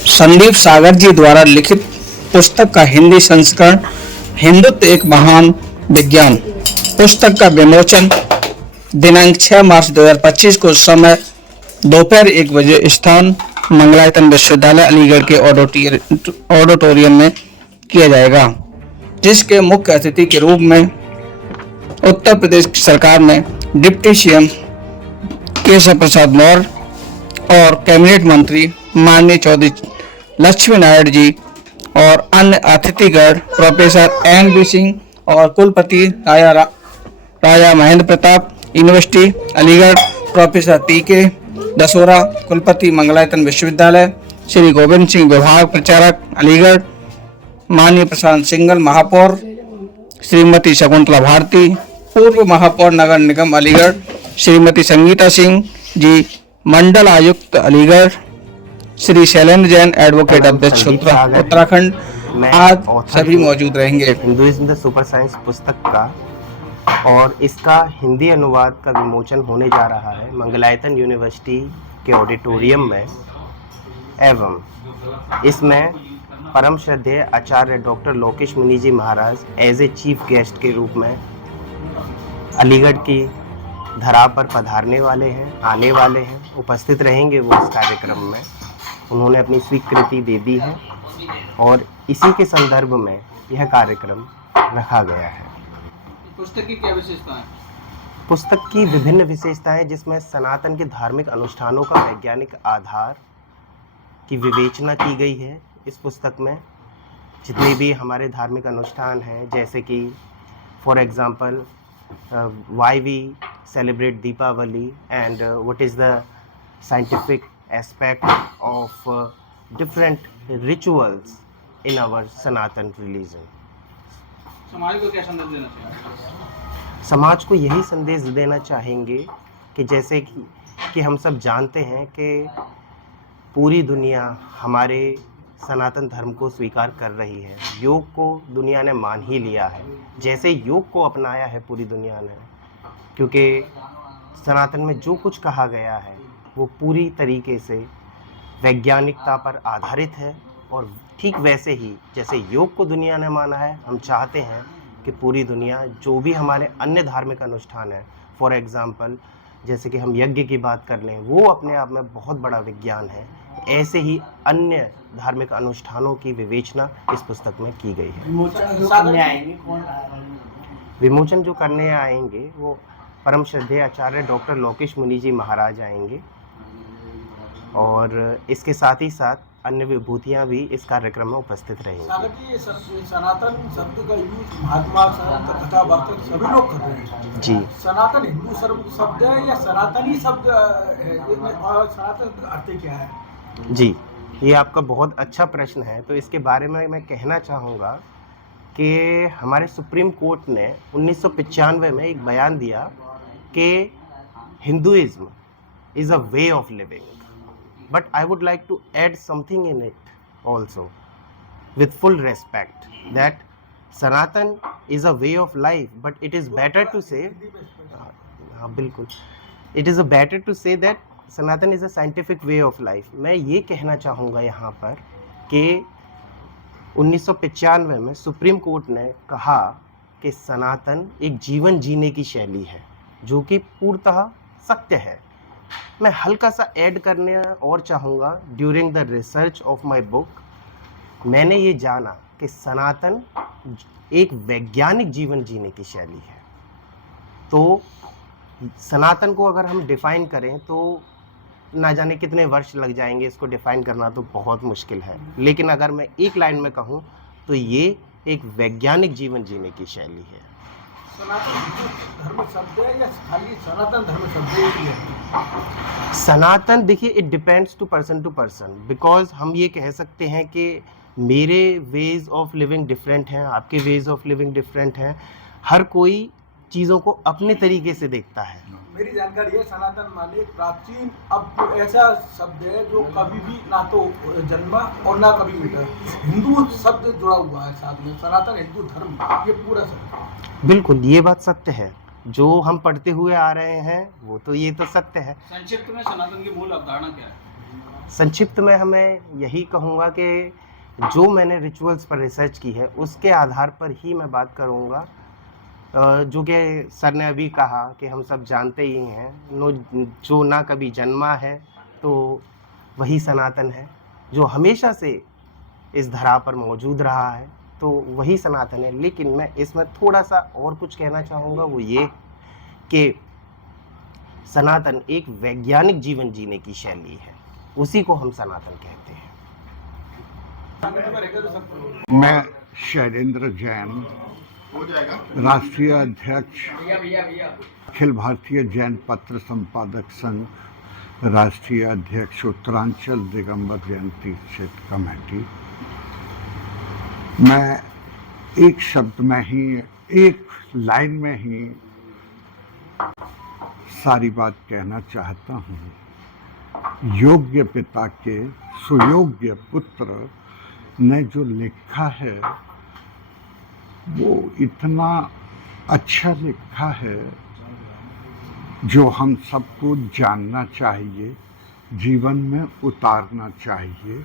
संदीप सागर जी द्वारा लिखित पुस्तक का हिंदी संस्करण हिंदुत्व एक महान विज्ञान। पुस्तक का विमोचन दिनांक 6 मार्च 2025 को समय दोपहर 1 बजे, स्थान मंगलायतन विश्वविद्यालय अलीगढ़ के ऑडिटोरियम में किया जाएगा, जिसके मुख्य अतिथि के रूप में उत्तर प्रदेश सरकार ने डिप्टी सीएम केशव प्रसाद मौर्य और कैबिनेट मंत्री माननीय चौधरी लक्ष्मी नारायण जी और अन्य अतिथिगण प्रोफेसर NB सिंह और कुलपति Raja Mahendra Pratap university Aligarh, professor PK Dasora कुलपति मंगलायतन विश्वविद्यालय, श्री गोविंद सिंह विभाग प्रचारक अलीगढ़, माननीय प्रशांत सिंघल महापौर, श्रीमती शकुंतला भारती पूर्व महापौर नगर निगम अलीगढ़, श्रीमती संगीता सिंह जी मंडल आयुक्त अलीगढ़, श्री शैलेंद्र जैन एडवोकेट अध्यक्ष उत्तराखंड आज सभी मौजूद रहेंगे। हिंदुइज्म द सुपर साइंस पुस्तक का और इसका हिंदी अनुवाद का विमोचन होने जा रहा है मंगलायतन यूनिवर्सिटी के ऑडिटोरियम में, एवं इसमें परम श्रद्धेय आचार्य डॉक्टर लोकेश मुनि जी महाराज एज ए चीफ गेस्ट के रूप में अलीगढ़ की धरा पर पधारने वाले हैं, आने वाले हैं, उपस्थित रहेंगे वो इस कार्यक्रम में। उन्होंने अपनी स्वीकृति दे दी है और इसी के संदर्भ में यह कार्यक्रम रखा गया है। पुस्तक की क्या विशेषताएं? पुस्तक की विभिन्न विशेषताएं, जिसमें सनातन के धार्मिक अनुष्ठानों का वैज्ञानिक आधार की विवेचना की गई है। इस पुस्तक में जितने भी हमारे धार्मिक अनुष्ठान हैं, जैसे कि for example why we celebrate Deepavali and what is the scientific aspect of different rituals in our Sanatan religion। समाज को क्या संदेश देना चाहिए? समाज को यही संदेश देना चाहेंगे कि जैसे कि हम सब जानते हैं कि पूरी दुनिया हमारे सनातन धर्म को स्वीकार कर रही है। योग को दुनिया ने मान ही लिया है, जैसे योग को अपनाया है पूरी दुनिया ने, क्योंकि सनातन में जो कुछ कहा गया है वो पूरी तरीके से वैज्ञानिकता पर आधारित है। और ठीक वैसे ही जैसे योग को दुनिया ने माना है, हम चाहते हैं कि पूरी दुनिया जो भी हमारे अन्य धार्मिक अनुष्ठान है, फॉर एग्ज़ाम्पल जैसे कि हम यज्ञ की बात कर लें, वो अपने आप में बहुत बड़ा विज्ञान है। ऐसे ही अन्य धार्मिक अनुष्ठानों की विवेचना इस पुस्तक में की गई है। विमोचन जो करने आएंगे वो परम श्रद्धेय आचार्य डॉक्टर लोकेश मुनि जी महाराज आएंगे, और इसके साथ ही साथ अन्य विभूतियां भी इस कार्यक्रम में उपस्थित रहेंगी। सनातन शब्द का यूज महात्मा कथा वार्ता सभी लोग कर रहे हैं जी। सनातन हिंदू शब्द है या सनातनी शब्द है, और सनातन अर्थ क्या है? जी, ये आपका बहुत अच्छा प्रश्न है। तो इसके बारे में मैं कहना चाहूँगा कि हमारे सुप्रीम कोर्ट ने 1995 में एक बयान दिया कि Hinduism is a way of living, but I would like to add something in it also with full respect that Sanatan is a way of life, but it is better to say बिल्कुल, it is a better to say that Sanatan is a scientific way of life। मैं ये कहना चाहूँगा यहाँ पर कि 1995 में supreme court ने कहा कि सनातन एक जीवन जीने की शैली है, जो कि पूर्णतः सत्य है। मैं हल्का सा ऐड करने और चाहूँगा। During the research of my book मैंने ये जाना कि सनातन एक वैज्ञानिक जीवन जीने की शैली है। तो सनातन को अगर हम डिफ़ाइन करें तो ना जाने कितने वर्ष लग जाएंगे, इसको डिफ़ाइन करना तो बहुत मुश्किल है। लेकिन अगर मैं एक लाइन में कहूँ तो ये एक वैज्ञानिक जीवन जीने की शैली है। सनातन धर्म शब्द है या खाली सनातन धर्म शब्द है? सनातन देखिए, it depends to person, because हम ये कह सकते हैं कि मेरे वेज ऑफ लिविंग डिफरेंट हैं, आपके वेज ऑफ लिविंग डिफरेंट हैं। हर कोई चीज़ों को अपने तरीके से देखता है। मेरी जानकारी है सनातन माने प्राचीन, अब ऐसा शब्द है जो कभी भी ना तो जन्मा और ना कभी मिटा। हिंदू शब्द जुड़ा हुआ है साथ में, सनातन हिंदू धर्म, ये पूरा शब्द। बिल्कुल, ये बात सत्य है। जो हम पढ़ते हुए आ रहे हैं वो तो ये तो सत्य है। संक्षिप्त में सनातन की मूल अवधारणा क्या है? संक्षिप्त में हमें यही कहूँगा कि जो मैंने रिचुअल्स पर रिसर्च की है उसके आधार पर ही मैं बात करूँगा। जो कि सर ने अभी कहा कि हम सब जानते ही हैं, जो ना कभी जन्मा है तो वही सनातन है, जो हमेशा से इस धरा पर मौजूद रहा है तो वही सनातन है। लेकिन मैं इसमें थोड़ा सा और कुछ कहना चाहूँगा, वो ये कि सनातन एक वैज्ञानिक जीवन जीने की शैली है, उसी को हम सनातन कहते हैं। मैं शैलेंद्र जैन, राष्ट्रीय अध्यक्ष अखिल भारतीय जैन पत्र संपादक संघ, राष्ट्रीय अध्यक्ष उत्तरांचल दिगंबर जयंती क्षेत्र कमेटी। मैं एक शब्द में ही, एक लाइन में ही सारी बात कहना चाहता हूँ। योग्य पिता के सुयोग्य पुत्र ने जो लिखा है वो इतना अच्छा लिखा है जो हम सबको जानना चाहिए, जीवन में उतारना चाहिए।